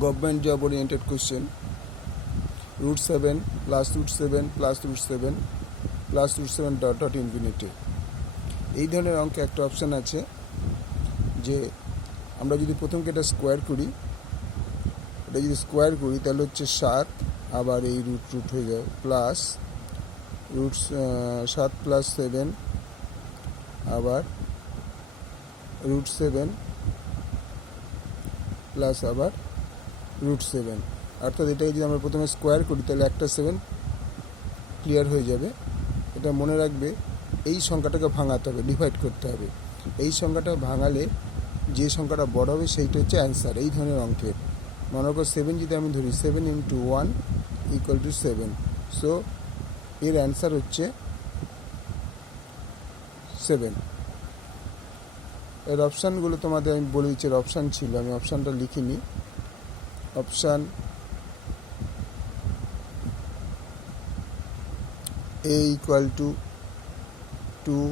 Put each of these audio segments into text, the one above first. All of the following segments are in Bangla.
Government job oriented question, √7 plus √7 plus √7 plus √7 dot dot infinity. এই ধরনের অঙ্কে একটা অপশান আছে যে আমরা যদি প্রথমকে এটা স্কোয়ার করি, এটা যদি স্কোয়ার করি তাহলে হচ্ছে 7, আবার এই রুট হয়ে যায় প্লাস √7 প্লাস 7, আবার √7 প্লাস আবার √7। অর্থাৎ এটাকে যদি আমরা প্রথমে স্কোয়ার করি তাহলে একটা 7 ক্লিয়ার হয়ে যাবে। এটা মনে রাখবে, এই সংখ্যাটাকে ভাঙাতে হবে, ডিভাইড করতে হবে। এই সংখ্যাটা ভাঙালে যে সংখ্যাটা বড় হবে সেইটা হচ্ছে অ্যান্সার এই ধরনের অঙ্কের। মনে করো 7 যদি আমি ধরি, 7 × 1 = 7। সো এর অ্যান্সার হচ্ছে 7। এর অপশানগুলো তোমাদের আমি বলে দিচ্ছি। এর অপশান ছিল, আমি অপশানটা লিখিনি। Option A = 2,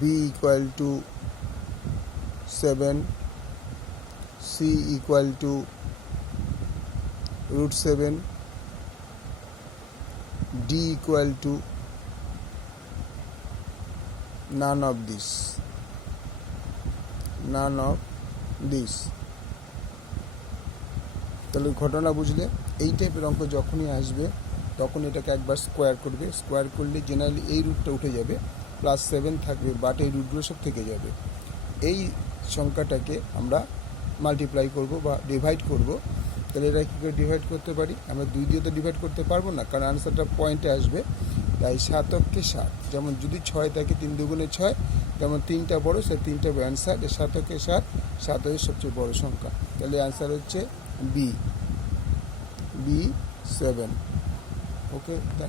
B = 7, C = √7, D = none of this। তাহলে ঘটনা বুঝলে? এই টাইপের অঙ্ক যখনই আসবে তখন এটাকে একবার স্কোয়ার করবে। স্কোয়ার করলে জেনারেলি এই রুটটা উঠে যাবে, প্লাস 7 থাকবে, বাট এই রুটগুলো সব থেকে যাবে। এই সংখ্যাটাকে আমরা মাল্টিপ্লাই করব বা ডিভাইড করব। তাহলে এটা কী করে ডিভাইড করতে পারি? আমরা 2 দিয়ে তো ডিভাইড করতে পারবো না, কারণ আনসারটা পয়েন্টে আসবে। তাই 7 × 7, যেমন যদি 6 থাকে 3 × 2 = 6, যেমন 3টা বড়ো, সে 3টা অ্যান্সার। 7 × 7, 7 হচ্ছে সবচেয়ে বড় সংখ্যা। তাহলে অ্যান্সার হচ্ছে B 7। ওকে।